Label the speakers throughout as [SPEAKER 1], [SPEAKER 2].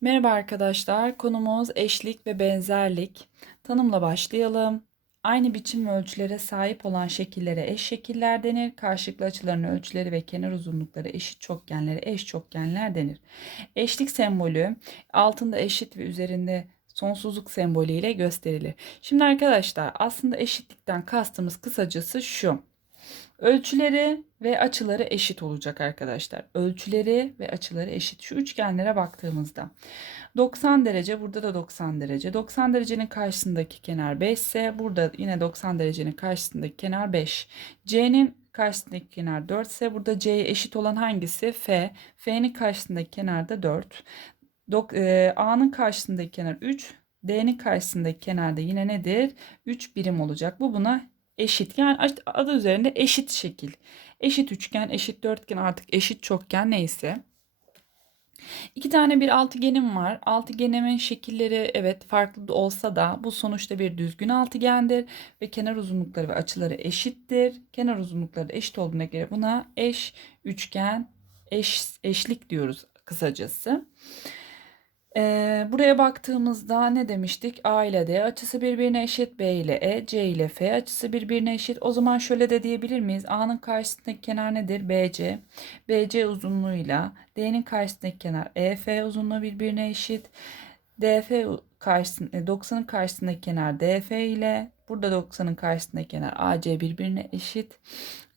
[SPEAKER 1] Merhaba arkadaşlar. Konumuz eşlik ve benzerlik. Tanımla başlayalım. Aynı biçim ve ölçülere sahip olan şekillere eş şekiller denir. Karşılıklı açıların ölçüleri ve kenar uzunlukları eşit çokgenlere eş çokgenler denir. Eşlik sembolü altında eşit ve üzerinde sonsuzluk sembolü ile gösterilir. Şimdi arkadaşlar aslında eşitlikten kastımız kısacası şu. Ölçüleri ve açıları eşit olacak arkadaşlar. Ölçüleri ve açıları eşit. Şu üçgenlere baktığımızda 90 derece burada da 90 derece. 90 derecenin karşısındaki kenar 5 ise burada yine 90 derecenin karşısındaki kenar 5. C'nin karşısındaki kenar 4 ise burada C'ye eşit olan hangisi? F. F'nin karşısındaki kenar da 4. Dok, e, A'nın karşısındaki kenar 3. D'nin karşısındaki kenarda yine nedir? 3 birim olacak. Bu buna eşit. Yani adı üzerinde eşit şekil. Eşit üçgen, eşit dörtgen artık eşit çokgen neyse. İki tane bir altıgenim var. Altıgenimin şekilleri evet farklı olsa da bu sonuçta bir düzgün altıgendir ve kenar uzunlukları ve açıları eşittir. Kenar uzunlukları eşit olduğuna göre buna eş üçgen, eş, eşlik diyoruz kısacası. Ee, buraya baktığımızda ne demiştik? A ile D açısı birbirine eşit. B ile E, C ile F açısı birbirine eşit. O zaman şöyle de diyebilir miyiz? A'nın karşısındaki kenar nedir? BC. BC uzunluğuyla D'nin karşısındaki kenar EF uzunluğu birbirine eşit. DF karşısında 90'ın karşısındaki kenar DF ile burada 90'ın karşısındaki kenar AC birbirine eşit.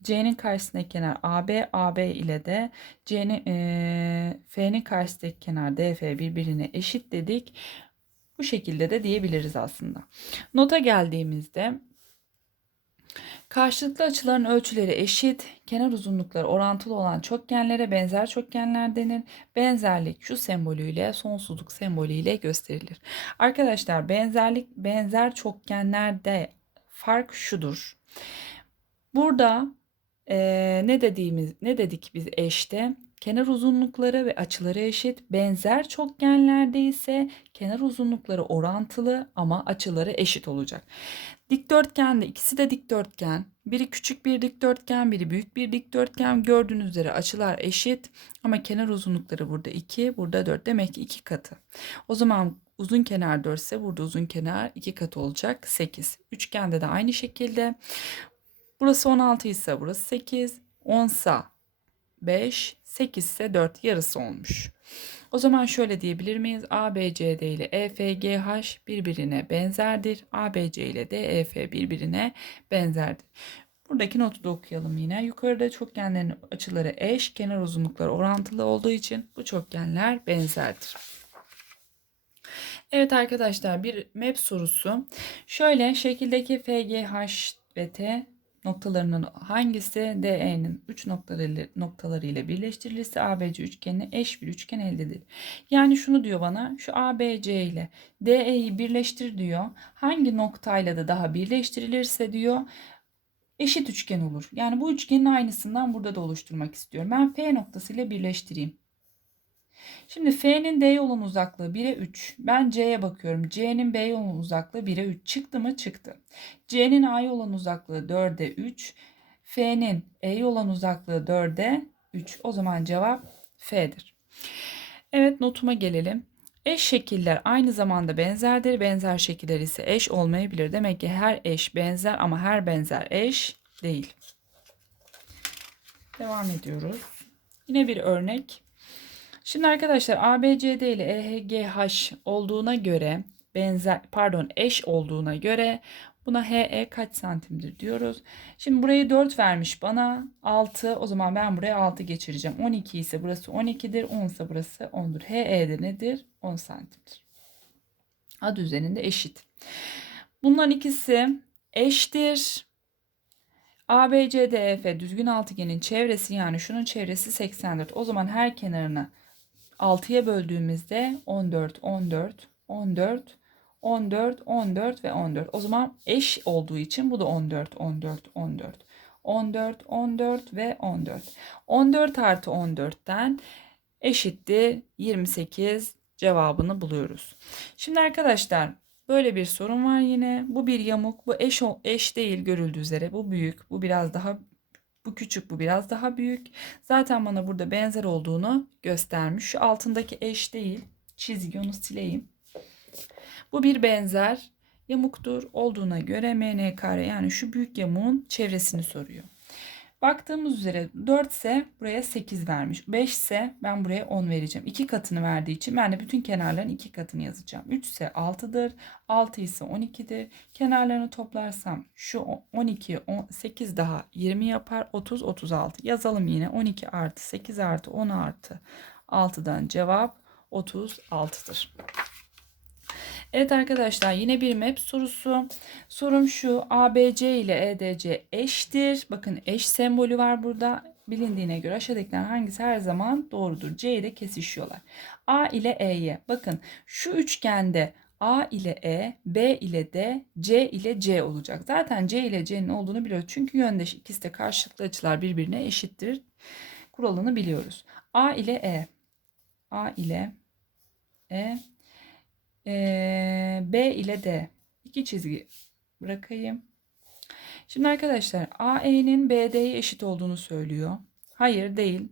[SPEAKER 1] C'nin karşısındaki kenar AB, AB ile de C'nin e, F'nin karşısındaki kenar DF birbirine eşit dedik. Bu şekilde de diyebiliriz aslında. Nota geldiğimizde karşılıklı açıların ölçüleri eşit, kenar uzunlukları orantılı olan çokgenlere benzer çokgenler denir. Benzerlik şu sembolüyle, sonsuzluk sembolüyle gösterilir. Arkadaşlar benzerlik benzer çokgenlerde fark şudur. Burada ee, ne dediğimiz ne dedik biz eşte? Kenar uzunlukları ve açıları eşit. Benzer çokgenlerde ise kenar uzunlukları orantılı ama açıları eşit olacak. Dikdörtgende ikisi de dikdörtgen. Biri küçük bir dikdörtgen, biri büyük bir dikdörtgen. Gördüğünüz üzere açılar eşit ama kenar uzunlukları burada 2, burada 4. Demek ki 2 katı. O zaman uzun kenar 4 ise burada uzun kenar 2 katı olacak 8. Üçgende de aynı şekilde. Burası 16 ise burası 8. 10 ise 5. 8 ise 4 yarısı olmuş. O zaman şöyle diyebilir miyiz? ABCD ile EFGH birbirine benzerdir. ABC ile DEF birbirine benzerdir. Buradaki notu da okuyalım yine. Yukarıda çokgenlerin açıları eş, kenar uzunlukları orantılı olduğu için bu çokgenler benzerdir. Evet arkadaşlar bir map sorusu. Şöyle şekildeki FGH ve T noktalarının hangisi DE'nin 3 noktaları, noktaları ile birleştirilirse ABC üçgenine eş bir üçgen elde edilir. Yani şunu diyor bana şu ABC ile DE'yi birleştir diyor. Hangi noktayla da daha birleştirilirse diyor eşit üçgen olur. Yani bu üçgenin aynısından burada da oluşturmak istiyorum. Ben F noktasıyla birleştireyim. Şimdi F'nin D'ye olan uzaklığı 1'e 3. Ben C'ye bakıyorum. C'nin B'ye olan uzaklığı 1'e 3. Çıktı mı? Çıktı. C'nin A'ya olan uzaklığı 4'e 3. F'nin E'ye olan uzaklığı 4'e 3. O zaman cevap F'dir. Evet notuma gelelim. Eş şekiller aynı zamanda benzerdir. Benzer şekiller ise eş olmayabilir. Demek ki her eş benzer ama her benzer eş değil. Devam ediyoruz. Yine bir örnek. Şimdi arkadaşlar ABCD ile EHGH olduğuna göre benzer pardon eş olduğuna göre buna HE kaç santimdir diyoruz. Şimdi burayı 4 vermiş bana 6 o zaman ben buraya 6 geçireceğim. 12 ise burası 12'dir 10 ise burası 10'dur. HE de nedir? 10 santimdir. Adı üzerinde eşit. Bunların ikisi eştir. ABCDEF düzgün altıgenin çevresi yani şunun çevresi 84. O zaman her kenarına 6'ya böldüğümüzde 14, 14, 14, 14, 14 ve 14. O zaman eş olduğu için bu da 14, 14, 14. 14, 14 ve 14. 14 artı 14'ten eşittir 28 cevabını buluyoruz. Şimdi arkadaşlar böyle bir sorun var yine. Bu bir yamuk. Bu eş eş değil görüldüğü üzere. Bu büyük. Bu biraz daha bu küçük bu biraz daha büyük. Zaten bana burada benzer olduğunu göstermiş. Şu altındaki eş değil. çizgi onu sileyim. Bu bir benzer yamuktur olduğuna göre MN kare yani şu büyük yamuğun çevresini soruyor. Baktığımız üzere 4 ise buraya 8 vermiş. 5 ise ben buraya 10 vereceğim. 2 katını verdiği için ben de bütün kenarların 2 katını yazacağım. 3 ise 6'dır. 6 ise 12'dir. Kenarlarını toplarsam şu 12, 8 daha 20 yapar. 30, 36. Yazalım yine. 12 artı 8 artı 10 artı 6'dan cevap 36'dır. Evet arkadaşlar yine bir map sorusu. Sorum şu ABC ile EDC eştir. Bakın eş sembolü var burada. Bilindiğine göre aşağıdakilerden hangisi her zaman doğrudur? C ile kesişiyorlar. A ile E'ye. Bakın şu üçgende A ile E, B ile D, C ile C olacak. Zaten C ile C'nin olduğunu biliyoruz. Çünkü yöndeş ikisi de karşılıklı açılar birbirine eşittir. Kuralını biliyoruz. A ile E. A ile E. Ee, B ile D. iki çizgi bırakayım. Şimdi arkadaşlar AE'nin BD'ye eşit olduğunu söylüyor. Hayır değil.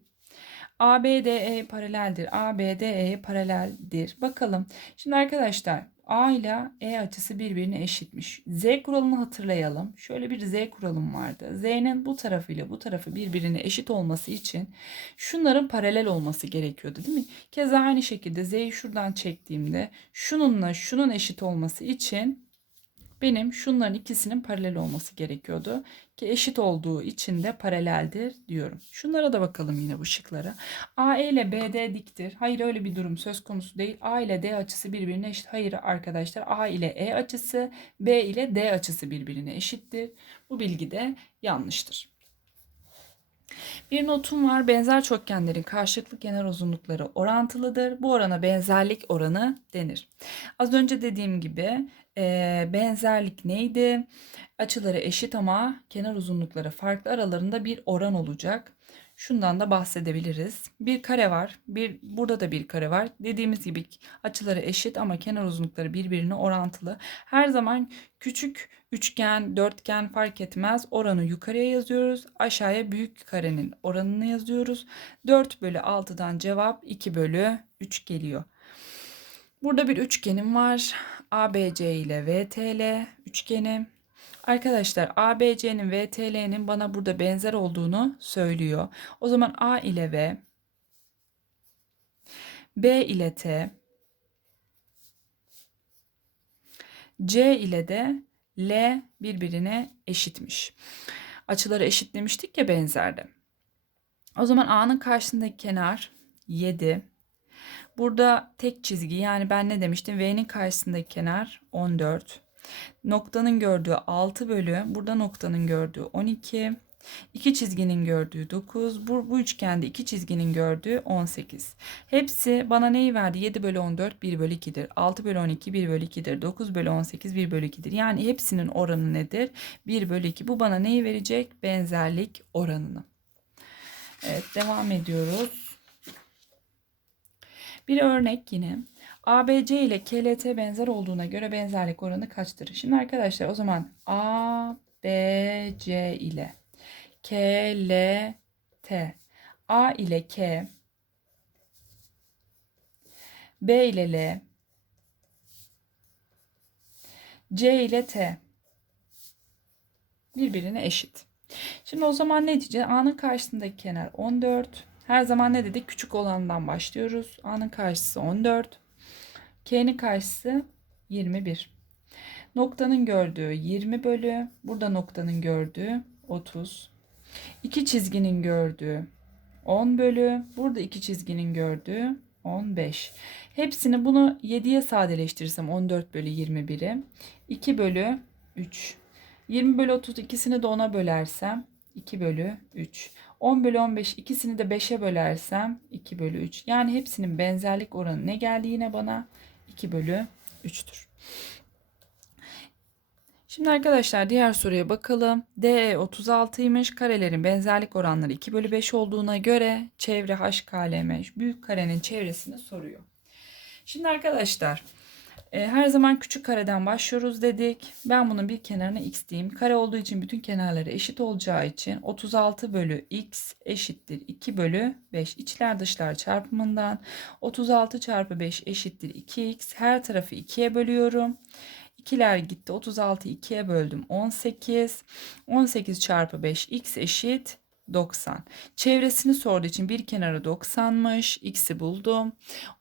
[SPEAKER 1] ABDE paraleldir. ABDE paraleldir. Bakalım. Şimdi arkadaşlar A ile E açısı birbirine eşitmiş. Z kuralını hatırlayalım. Şöyle bir Z kuralım vardı. Z'nin bu tarafı ile bu tarafı birbirine eşit olması için şunların paralel olması gerekiyordu değil mi? Keza aynı şekilde Z'yi şuradan çektiğimde şununla şunun eşit olması için benim şunların ikisinin paralel olması gerekiyordu. Ki eşit olduğu için de paraleldir diyorum. Şunlara da bakalım yine bu şıklara. AE ile BD diktir. Hayır öyle bir durum söz konusu değil. A ile D açısı birbirine eşit. Hayır arkadaşlar A ile E açısı B ile D açısı birbirine eşittir. Bu bilgi de yanlıştır. Bir notum var. Benzer çokgenlerin karşılıklı kenar uzunlukları orantılıdır. Bu orana benzerlik oranı denir. Az önce dediğim gibi e, benzerlik neydi? Açıları eşit ama kenar uzunlukları farklı aralarında bir oran olacak. Şundan da bahsedebiliriz. Bir kare var. Bir burada da bir kare var. Dediğimiz gibi açıları eşit ama kenar uzunlukları birbirine orantılı. Her zaman küçük üçgen, dörtgen fark etmez. Oranı yukarıya yazıyoruz. Aşağıya büyük karenin oranını yazıyoruz. 4 bölü 6'dan cevap 2 bölü 3 geliyor. Burada bir üçgenim var. ABC ile VTL üçgeni. Arkadaşlar ABC'nin VTL'nin bana burada benzer olduğunu söylüyor. O zaman A ile V, B ile T, C ile de L birbirine eşitmiş. Açıları eşitlemiştik ya benzerdi. O zaman A'nın karşısındaki kenar 7. Burada tek çizgi yani ben ne demiştim? V'nin karşısındaki kenar 14. Noktanın gördüğü 6 bölü burada noktanın gördüğü 12. İki çizginin gördüğü 9. Bu, bu üçgende iki çizginin gördüğü 18. Hepsi bana neyi verdi? 7 bölü 14 1 bölü 2'dir. 6 bölü 12 1 bölü 2'dir. 9 bölü 18 1 bölü 2'dir. Yani hepsinin oranı nedir? 1 bölü 2. Bu bana neyi verecek? Benzerlik oranını. Evet devam ediyoruz. Bir örnek yine. ABC ile KLT benzer olduğuna göre benzerlik oranı kaçtır? Şimdi arkadaşlar o zaman ABC ile KLT A ile K B ile L C ile T birbirine eşit. Şimdi o zaman ne diyeceğiz? A'nın karşısındaki kenar 14. Her zaman ne dedik? Küçük olandan başlıyoruz. A'nın karşısı 14. K'nin karşısı 21. Noktanın gördüğü 20 bölü. Burada noktanın gördüğü 30. İki çizginin gördüğü 10 bölü. Burada iki çizginin gördüğü 15. Hepsini bunu 7'ye sadeleştirirsem 14 bölü 21'i 2 bölü 3. 20 bölü 30 ikisini de 10'a bölersem 2 bölü 3. 10 bölü 15 ikisini de 5'e bölersem 2 bölü 3. Yani hepsinin benzerlik oranı ne geldi yine bana? 2 bölü 3'tür. Şimdi arkadaşlar diğer soruya bakalım. DE 36'ymış. Karelerin benzerlik oranları 2 bölü 5 olduğuna göre çevre HKLM büyük karenin çevresini soruyor. Şimdi arkadaşlar E, her zaman küçük kareden başlıyoruz dedik. Ben bunun bir kenarına x diyeyim. Kare olduğu için bütün kenarları eşit olacağı için 36 bölü x eşittir 2 bölü 5. İçler dışlar çarpımından 36 çarpı 5 eşittir 2x. Her tarafı 2'ye bölüyorum. 2'ler gitti. 36 2'ye böldüm. 18. 18 çarpı 5 x eşit 90. Çevresini sorduğu için bir kenarı 90'mış. X'i buldum.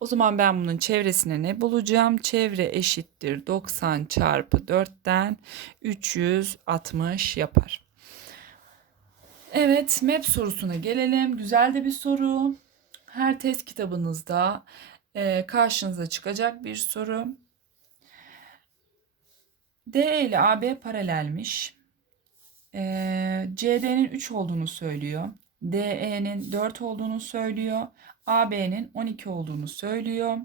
[SPEAKER 1] O zaman ben bunun çevresine ne bulacağım? Çevre eşittir 90 çarpı 4'ten 360 yapar. Evet, map sorusuna gelelim. Güzel de bir soru. Her test kitabınızda e, karşınıza çıkacak bir soru. D ile AB paralelmiş. Ee, CD'nin 3 olduğunu söylüyor. DE'nin 4 olduğunu söylüyor. AB'nin 12 olduğunu söylüyor.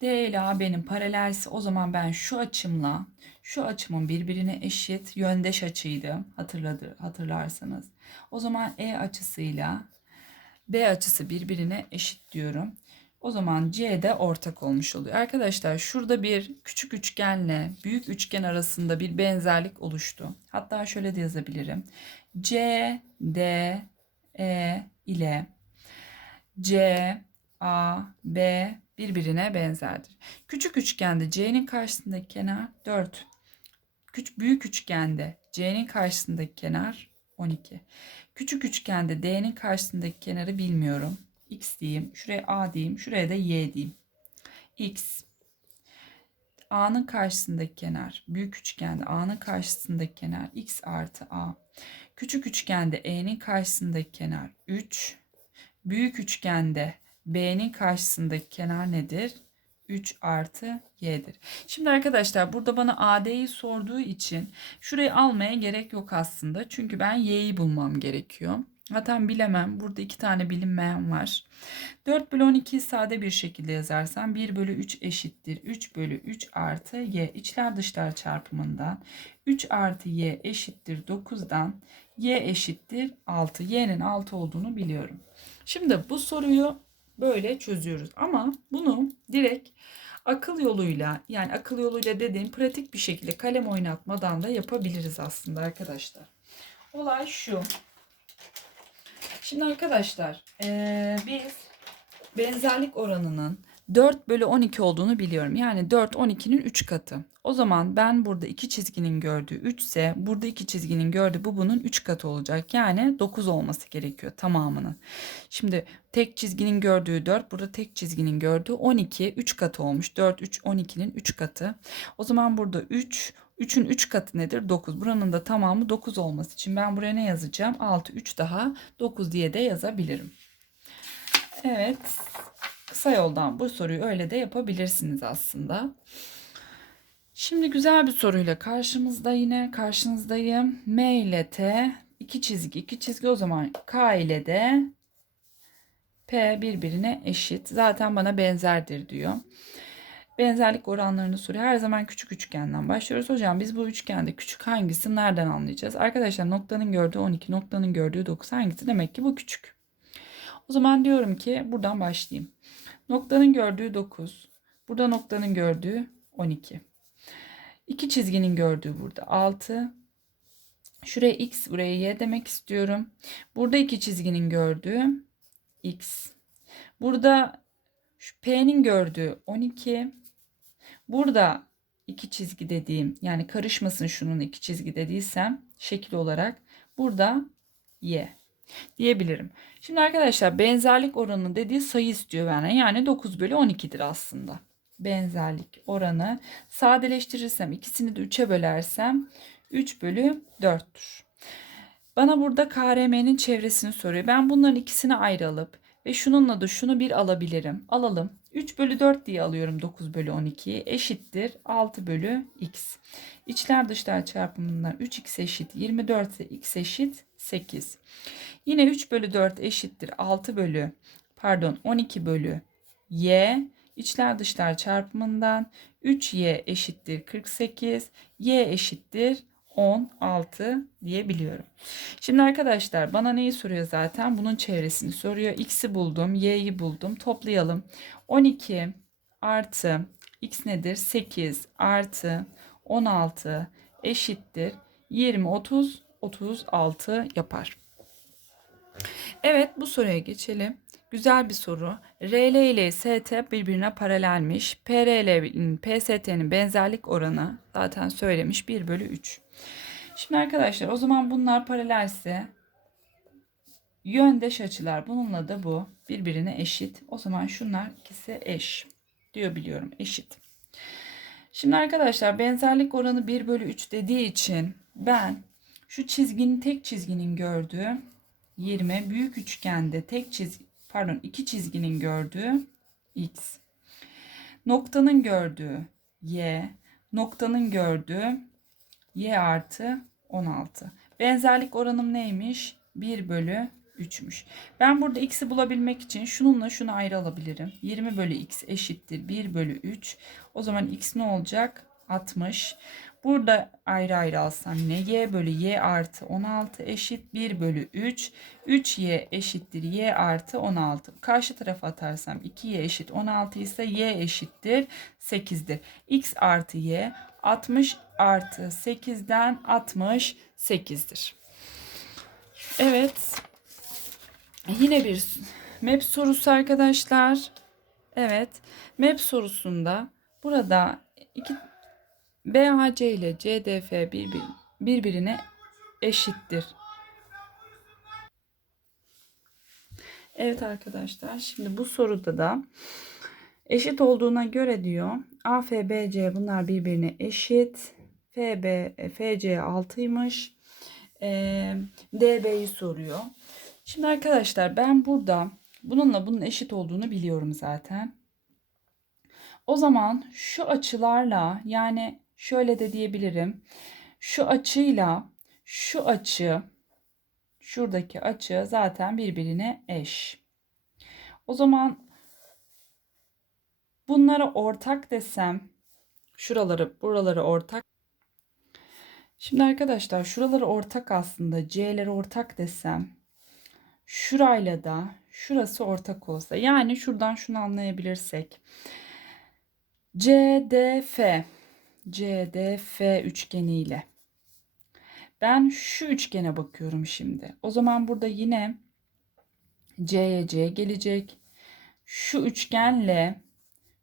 [SPEAKER 1] D ile AB'nin paralelsi o zaman ben şu açımla şu açımın birbirine eşit yöndeş açıydı hatırladı hatırlarsanız. O zaman E açısıyla B açısı birbirine eşit diyorum. O zaman C de ortak olmuş oluyor. Arkadaşlar şurada bir küçük üçgenle büyük üçgen arasında bir benzerlik oluştu. Hatta şöyle de yazabilirim. C, D, E ile C, A, B birbirine benzerdir. Küçük üçgende C'nin karşısındaki kenar 4. Küçük büyük üçgende C'nin karşısındaki kenar 12. Küçük üçgende D'nin karşısındaki kenarı bilmiyorum x diyeyim. Şuraya a diyeyim. Şuraya da y diyeyim. x a'nın karşısındaki kenar büyük üçgende a'nın karşısındaki kenar x artı a. Küçük üçgende e'nin karşısındaki kenar 3. Büyük üçgende b'nin karşısındaki kenar nedir? 3 artı y'dir. Şimdi arkadaşlar burada bana AD'yi sorduğu için şurayı almaya gerek yok aslında. Çünkü ben y'yi bulmam gerekiyor. Zaten bilemem. Burada iki tane bilinmeyen var. 4 bölü 12'yi sade bir şekilde yazarsam 1 bölü 3 eşittir. 3 bölü 3 artı y. içler dışlar çarpımından 3 artı y eşittir 9'dan y eşittir 6. y'nin 6 olduğunu biliyorum. Şimdi bu soruyu böyle çözüyoruz. Ama bunu direkt akıl yoluyla yani akıl yoluyla dediğim pratik bir şekilde kalem oynatmadan da yapabiliriz aslında arkadaşlar. Olay şu. Şimdi arkadaşlar ee, biz benzerlik oranının 4 bölü 12 olduğunu biliyorum. Yani 4 12'nin 3 katı. O zaman ben burada iki çizginin gördüğü 3 ise burada iki çizginin gördüğü bu bunun 3 katı olacak. Yani 9 olması gerekiyor tamamının. Şimdi tek çizginin gördüğü 4 burada tek çizginin gördüğü 12 3 katı olmuş. 4 3 12'nin 3 katı. O zaman burada 3 3'ün 3 katı nedir? 9. Buranın da tamamı 9 olması için ben buraya ne yazacağım? 6, 3 daha 9 diye de yazabilirim. Evet. Kısa yoldan bu soruyu öyle de yapabilirsiniz aslında. Şimdi güzel bir soruyla karşımızda yine karşınızdayım. M ile T iki çizgi iki çizgi o zaman K ile de P birbirine eşit. Zaten bana benzerdir diyor. Benzerlik oranlarını soruyor. Her zaman küçük üçgenden başlıyoruz. Hocam biz bu üçgende küçük hangisi nereden anlayacağız? Arkadaşlar noktanın gördüğü 12, noktanın gördüğü 9 hangisi? Demek ki bu küçük. O zaman diyorum ki buradan başlayayım. Noktanın gördüğü 9. Burada noktanın gördüğü 12. İki çizginin gördüğü burada 6. Şuraya x, buraya y demek istiyorum. Burada iki çizginin gördüğü x. Burada şu P'nin gördüğü 12. Burada iki çizgi dediğim yani karışmasın şunun iki çizgi dediysem şekil olarak burada y diyebilirim. Şimdi arkadaşlar benzerlik oranı dediği sayı istiyor benden. Yani 9 bölü 12'dir aslında. Benzerlik oranı sadeleştirirsem ikisini de 3'e bölersem 3 bölü 4'tür. Bana burada KRM'nin çevresini soruyor. Ben bunların ikisini ayrı alıp ve şununla da şunu bir alabilirim. Alalım. 3 bölü 4 diye alıyorum 9 bölü 12'yi eşittir 6 bölü x. İçler dışlar çarpımından 3x eşit 24 ise x eşit 8. Yine 3 bölü 4 eşittir 6 bölü pardon 12 bölü y. İçler dışlar çarpımından 3y eşittir 48. y eşittir 16 diyebiliyorum. Şimdi arkadaşlar bana neyi soruyor zaten? Bunun çevresini soruyor. X'i buldum, y'yi buldum. Toplayalım. 12 artı X nedir? 8 artı 16 eşittir 20, 30, 36 yapar. Evet bu soruya geçelim. Güzel bir soru. RL ile ST birbirine paralelmiş. PRL PST'nin benzerlik oranı zaten söylemiş 1 bölü 3. Şimdi arkadaşlar o zaman bunlar paralelse yöndeş açılar. Bununla da bu birbirine eşit. O zaman şunlar ikisi eş diyor biliyorum eşit. Şimdi arkadaşlar benzerlik oranı 1 bölü 3 dediği için ben şu çizginin tek çizginin gördüğü 20 büyük üçgende tek çizgi pardon iki çizginin gördüğü x noktanın gördüğü y noktanın gördüğü y artı 16. Benzerlik oranım neymiş? 1 bölü 3'müş. Ben burada x'i bulabilmek için şununla şunu ayrı alabilirim. 20 bölü x eşittir 1 bölü 3. O zaman x ne olacak? 60. Burada ayrı ayrı alsam yine y bölü y artı 16 eşit 1 bölü 3. 3y eşittir y artı 16. Karşı tarafa atarsam 2y eşit 16 ise y eşittir 8'dir. x artı y 60 artı 8'den 68'dir. Evet. Yine bir map sorusu arkadaşlar. Evet. Map sorusunda burada iki BAC ile CDF birbir, birbirine eşittir. Evet arkadaşlar şimdi bu soruda da eşit olduğuna göre diyor AFBC bunlar birbirine eşit. FB, FC 6'ymış. E, DB'yi soruyor. Şimdi arkadaşlar ben burada bununla bunun eşit olduğunu biliyorum zaten. O zaman şu açılarla yani şöyle de diyebilirim. Şu açıyla şu açı şuradaki açı zaten birbirine eş. O zaman bunlara ortak desem şuraları buraları ortak. Şimdi arkadaşlar şuraları ortak aslında C'leri ortak desem şurayla da şurası ortak olsa yani şuradan şunu anlayabilirsek CDF CDF üçgeniyle. Ben şu üçgene bakıyorum şimdi. O zaman burada yine C'ye C gelecek. Şu üçgenle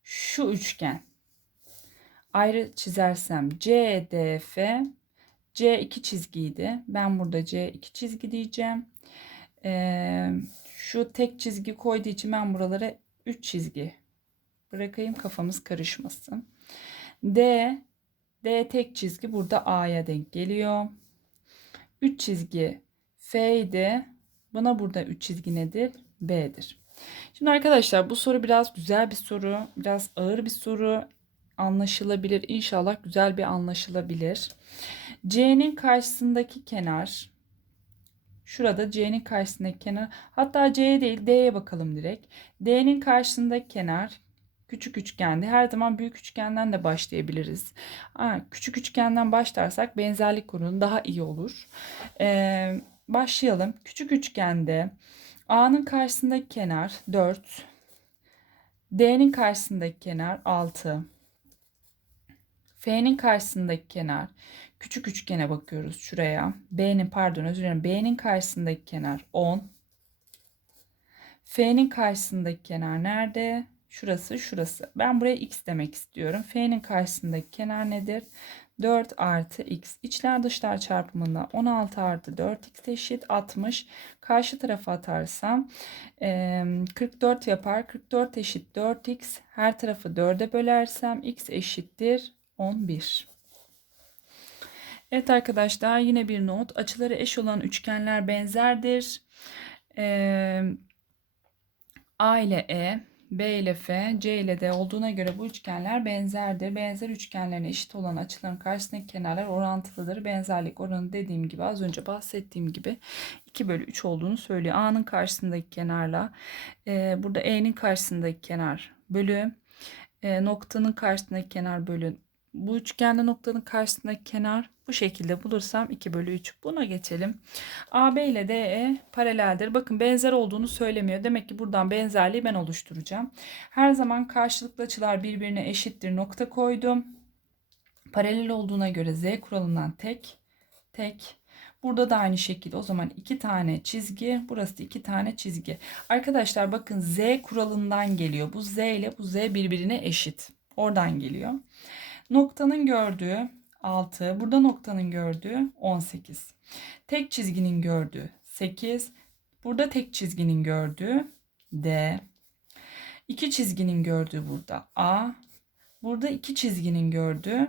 [SPEAKER 1] şu üçgen ayrı çizersem CDF C iki çizgiydi. Ben burada C iki çizgi diyeceğim. Ee, şu tek çizgi koyduğu için ben buralara 3 çizgi bırakayım kafamız karışmasın. D D tek çizgi burada A'ya denk geliyor. 3 çizgi F'ydi. Buna burada 3 çizgi nedir? B'dir. Şimdi arkadaşlar bu soru biraz güzel bir soru. Biraz ağır bir soru. Anlaşılabilir. İnşallah güzel bir anlaşılabilir. C'nin karşısındaki kenar Şurada C'nin karşısındaki kenar hatta C'ye değil D'ye bakalım direkt. D'nin karşısındaki kenar küçük üçgende her zaman büyük üçgenden de başlayabiliriz. Aa, küçük üçgenden başlarsak benzerlik kurulu daha iyi olur. Ee, başlayalım. Küçük üçgende A'nın karşısındaki kenar 4. D'nin karşısındaki kenar 6. F'nin karşısındaki kenar küçük üçgene bakıyoruz şuraya. B'nin pardon özür dilerim. B'nin karşısındaki kenar 10. F'nin karşısındaki kenar nerede? Şurası şurası. Ben buraya x demek istiyorum. F'nin karşısındaki kenar nedir? 4 artı x. İçler dışlar çarpımında 16 artı 4x eşit 60. Karşı tarafa atarsam 44 yapar. 44 eşit 4x. Her tarafı 4'e bölersem x eşittir 11. Evet arkadaşlar yine bir not. Açıları eş olan üçgenler benzerdir. A ile E, B ile F, C ile D olduğuna göre bu üçgenler benzerdir. Benzer üçgenlerin eşit olan açıların karşısındaki kenarlar orantılıdır. Benzerlik oranı dediğim gibi az önce bahsettiğim gibi 2 bölü 3 olduğunu söylüyor. A'nın karşısındaki kenarla e, burada E'nin karşısındaki kenar bölü e, noktanın karşısındaki kenar bölü bu üçgende noktanın karşısındaki kenar Bu şekilde bulursam 2 bölü 3. Buna geçelim. AB ile DE paraleldir. Bakın benzer olduğunu söylemiyor. Demek ki buradan benzerliği ben oluşturacağım. Her zaman karşılıklı açılar birbirine eşittir nokta koydum. Paralel olduğuna göre Z kuralından tek, tek. Burada da aynı şekilde o zaman iki tane çizgi. Burası da iki tane çizgi. Arkadaşlar bakın Z kuralından geliyor. Bu Z ile bu Z birbirine eşit. Oradan geliyor. Noktanın gördüğü 6. Burada noktanın gördüğü 18. Tek çizginin gördüğü 8. Burada tek çizginin gördüğü D. İki çizginin gördüğü burada A. Burada iki çizginin gördüğü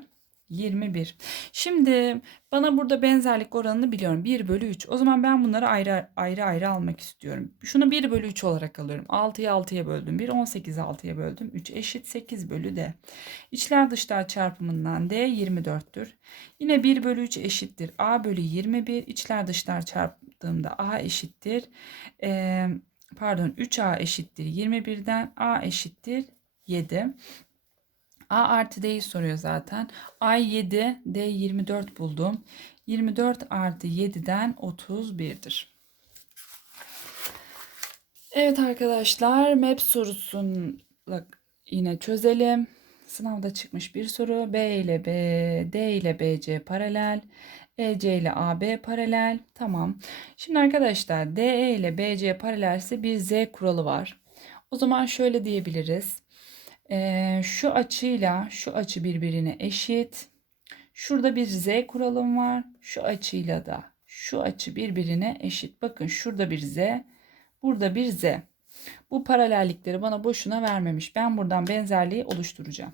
[SPEAKER 1] 21. Şimdi bana burada benzerlik oranını biliyorum. 1 bölü 3. O zaman ben bunları ayrı ayrı ayrı almak istiyorum. Şunu 1 bölü 3 olarak alıyorum. 6'yı 6'ya böldüm. 1 18'i 6'ya böldüm. 3 eşit 8 bölü D. İçler dışlar çarpımından D 24'tür. Yine 1 bölü 3 eşittir. A bölü 21. İçler dışlar çarptığımda A eşittir. Ee, pardon 3A eşittir 21'den A eşittir 7. A artı D'yi soruyor zaten. A 7, D 24 buldum. 24 artı 7'den 31'dir. Evet arkadaşlar map sorusunu yine çözelim. Sınavda çıkmış bir soru. B ile B, D ile BC paralel. EC ile AB paralel. Tamam. Şimdi arkadaşlar DE ile BC paralelse bir Z kuralı var. O zaman şöyle diyebiliriz. Ee, şu açıyla şu açı birbirine eşit. Şurada bir z kuralım var. Şu açıyla da şu açı birbirine eşit. Bakın şurada bir z, burada bir z. Bu paralellikleri bana boşuna vermemiş. Ben buradan benzerliği oluşturacağım.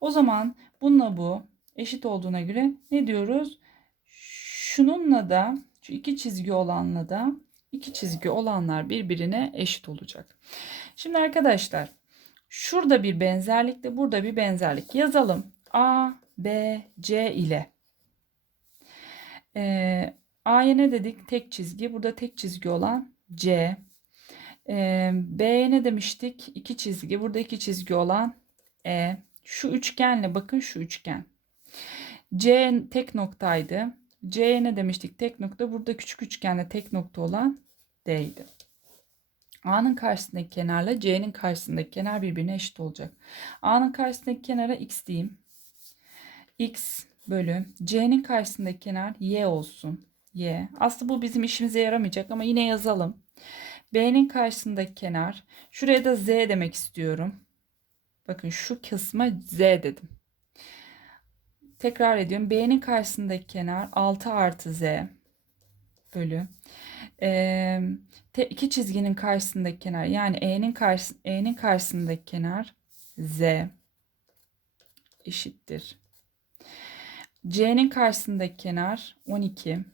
[SPEAKER 1] O zaman bununla bu eşit olduğuna göre ne diyoruz? Şununla da şu iki çizgi olanla da iki çizgi olanlar birbirine eşit olacak. Şimdi arkadaşlar Şurada bir benzerlik de burada bir benzerlik. Yazalım. A, B, C ile. Ee, A'ya ne dedik? Tek çizgi. Burada tek çizgi olan C. Ee, B'ye ne demiştik? İki çizgi. Burada iki çizgi olan E. Şu üçgenle bakın şu üçgen. C tek noktaydı. C'ye ne demiştik? Tek nokta. Burada küçük üçgenle tek nokta olan D'ydi. A'nın karşısındaki kenarla C'nin karşısındaki kenar birbirine eşit olacak. A'nın karşısındaki kenara x diyeyim. x bölü C'nin karşısındaki kenar y olsun. y. Aslında bu bizim işimize yaramayacak ama yine yazalım. B'nin karşısındaki kenar. Şuraya da z demek istiyorum. Bakın şu kısma z dedim. Tekrar ediyorum. B'nin karşısındaki kenar 6 artı z bölü. Ee, te, iki çizginin karşısındaki kenar yani E'nin karşı, E'nin karşısındaki kenar Z eşittir. C'nin karşısındaki kenar 12.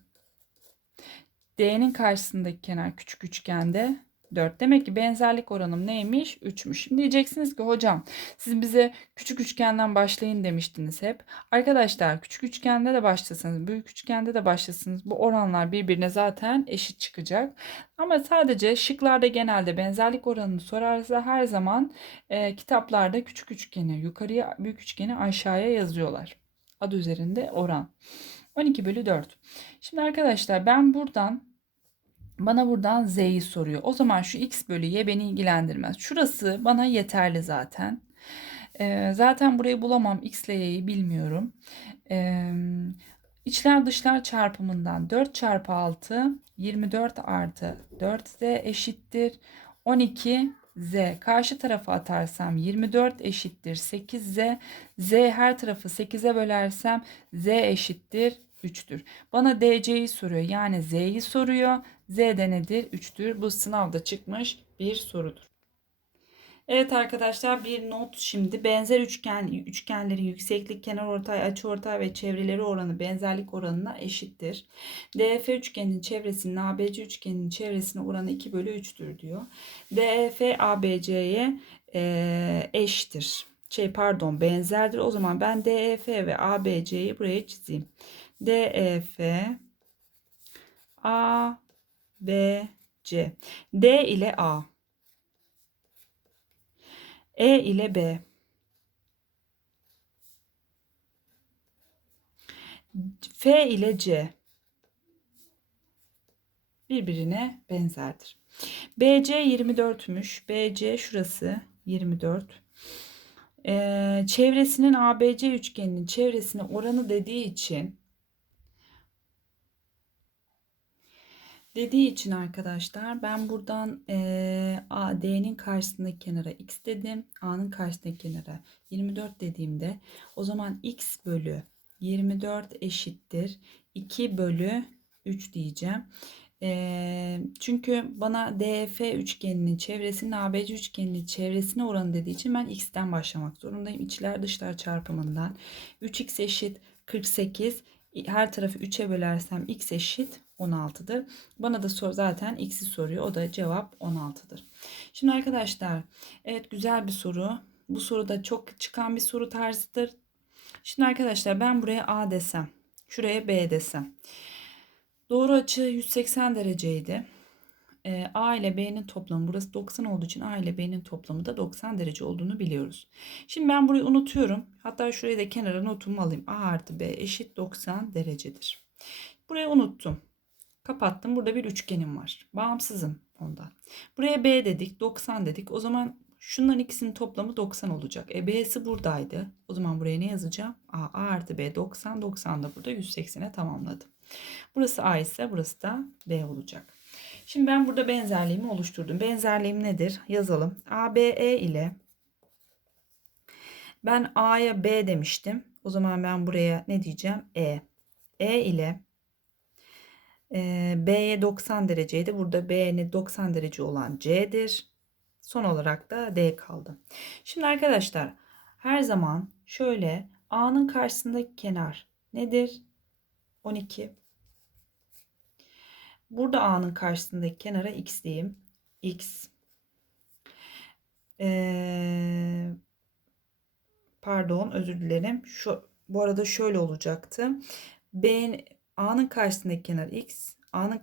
[SPEAKER 1] D'nin karşısındaki kenar küçük üçgende 4. Demek ki benzerlik oranım neymiş? 3'müş. Şimdi diyeceksiniz ki hocam siz bize küçük üçgenden başlayın demiştiniz hep. Arkadaşlar küçük üçgende de başlasanız, büyük üçgende de başlasanız bu oranlar birbirine zaten eşit çıkacak. Ama sadece şıklarda genelde benzerlik oranını sorarsa her zaman e, kitaplarda küçük üçgeni yukarıya, büyük üçgeni aşağıya yazıyorlar. Adı üzerinde oran. 12 bölü 4. Şimdi arkadaşlar ben buradan bana buradan z'yi soruyor. O zaman şu x bölü y beni ilgilendirmez. Şurası bana yeterli zaten. Ee, zaten burayı bulamam. x ile y'yi bilmiyorum. Ee, içler dışlar çarpımından 4 çarpı 6 24 artı 4z eşittir. 12 z. Karşı tarafa atarsam 24 eşittir 8z. z her tarafı 8'e bölersem z eşittir 3'tür. Bana DC'yi soruyor. Yani Z'yi soruyor. Z de nedir? 3'tür. Bu sınavda çıkmış bir sorudur. Evet arkadaşlar bir not şimdi benzer üçgen üçgenlerin yükseklik, kenarortay, açıortay ve çevreleri oranı benzerlik oranına eşittir. DF üçgeninin çevresinin ABC üçgeninin çevresine oranı 2 bölü 3'tür diyor. DF ABC'ye e, eşittir. Şey pardon benzerdir. O zaman ben DEF ve ABC'yi buraya çizeyim. DEF A B C D ile A E ile B F ile C birbirine benzerdir. BC 24'müş. BC şurası 24. Ee, çevresinin ABC üçgeninin çevresine oranı dediği için dediği için arkadaşlar ben buradan e, AD'nin karşısındaki kenara x dedim. A'nın karşısındaki kenara 24 dediğimde o zaman x bölü 24 eşittir. 2 bölü 3 diyeceğim. E, çünkü bana DF üçgeninin çevresinin ABC üçgeninin çevresine oranı dediği için ben x'ten başlamak zorundayım. İçler dışlar çarpımından 3x eşit 48 her tarafı 3'e bölersem x eşit 16'dır. Bana da sor zaten x'i soruyor. O da cevap 16'dır. Şimdi arkadaşlar evet güzel bir soru. Bu soruda çok çıkan bir soru tarzıdır. Şimdi arkadaşlar ben buraya A desem. Şuraya B desem. Doğru açı 180 dereceydi. E, A ile B'nin toplamı burası 90 olduğu için A ile B'nin toplamı da 90 derece olduğunu biliyoruz. Şimdi ben burayı unutuyorum. Hatta şuraya da kenara notumu alayım. A artı B eşit 90 derecedir. Burayı unuttum. Kapattım. Burada bir üçgenim var. Bağımsızım ondan. Buraya B dedik. 90 dedik. O zaman şunların ikisinin toplamı 90 olacak. E B'si buradaydı. O zaman buraya ne yazacağım? A, A artı B 90. 90 da burada 180'e tamamladım. Burası A ise burası da B olacak. Şimdi ben burada benzerliğimi oluşturdum. Benzerliğim nedir? Yazalım. ABE ile ben A'ya B demiştim. O zaman ben buraya ne diyeceğim? E. E ile e, B'ye 90 dereceydi. Burada B'nin 90 derece olan C'dir. Son olarak da D kaldı. Şimdi arkadaşlar her zaman şöyle A'nın karşısındaki kenar nedir? 12. Burada A'nın karşısındaki kenara x diyeyim. x. Ee, pardon özür dilerim. Şu, bu arada şöyle olacaktı. B, A'nın karşısındaki kenar x. A'nın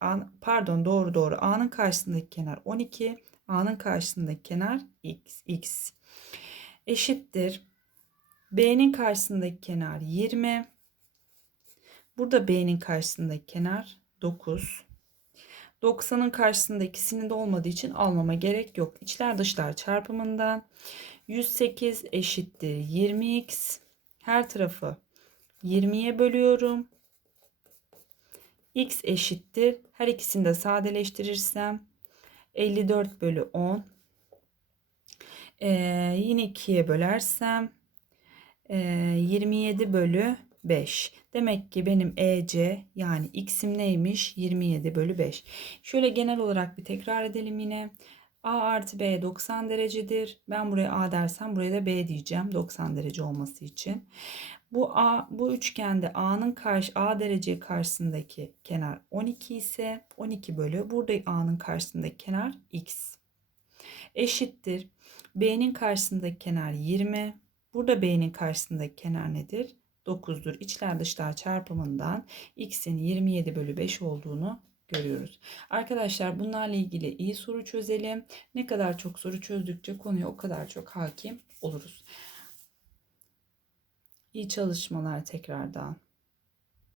[SPEAKER 1] A, pardon doğru doğru. A'nın karşısındaki kenar 12. A'nın karşısındaki kenar x. x. Eşittir. B'nin karşısındaki kenar 20. Burada B'nin karşısındaki kenar 9. 90'ın karşısında ikisinin de olmadığı için almama gerek yok. İçler dışlar çarpımından 108 eşittir 20x. Her tarafı 20'ye bölüyorum. x eşittir. Her ikisini de sadeleştirirsem 54 bölü 10. Ee, yine 2'ye bölersem e, 27 bölü 5. Demek ki benim EC yani x'im neymiş? 27 bölü 5. Şöyle genel olarak bir tekrar edelim yine. A artı B 90 derecedir. Ben buraya A dersem buraya da B diyeceğim 90 derece olması için. Bu A bu üçgende A'nın karşı A derece karşısındaki kenar 12 ise 12 bölü burada A'nın karşısındaki kenar x eşittir. B'nin karşısındaki kenar 20. Burada B'nin karşısındaki kenar nedir? 9'dur. İçler dışlar çarpımından x'in 27 bölü 5 olduğunu görüyoruz. Arkadaşlar bunlarla ilgili iyi soru çözelim. Ne kadar çok soru çözdükçe konuya o kadar çok hakim oluruz. İyi çalışmalar tekrardan.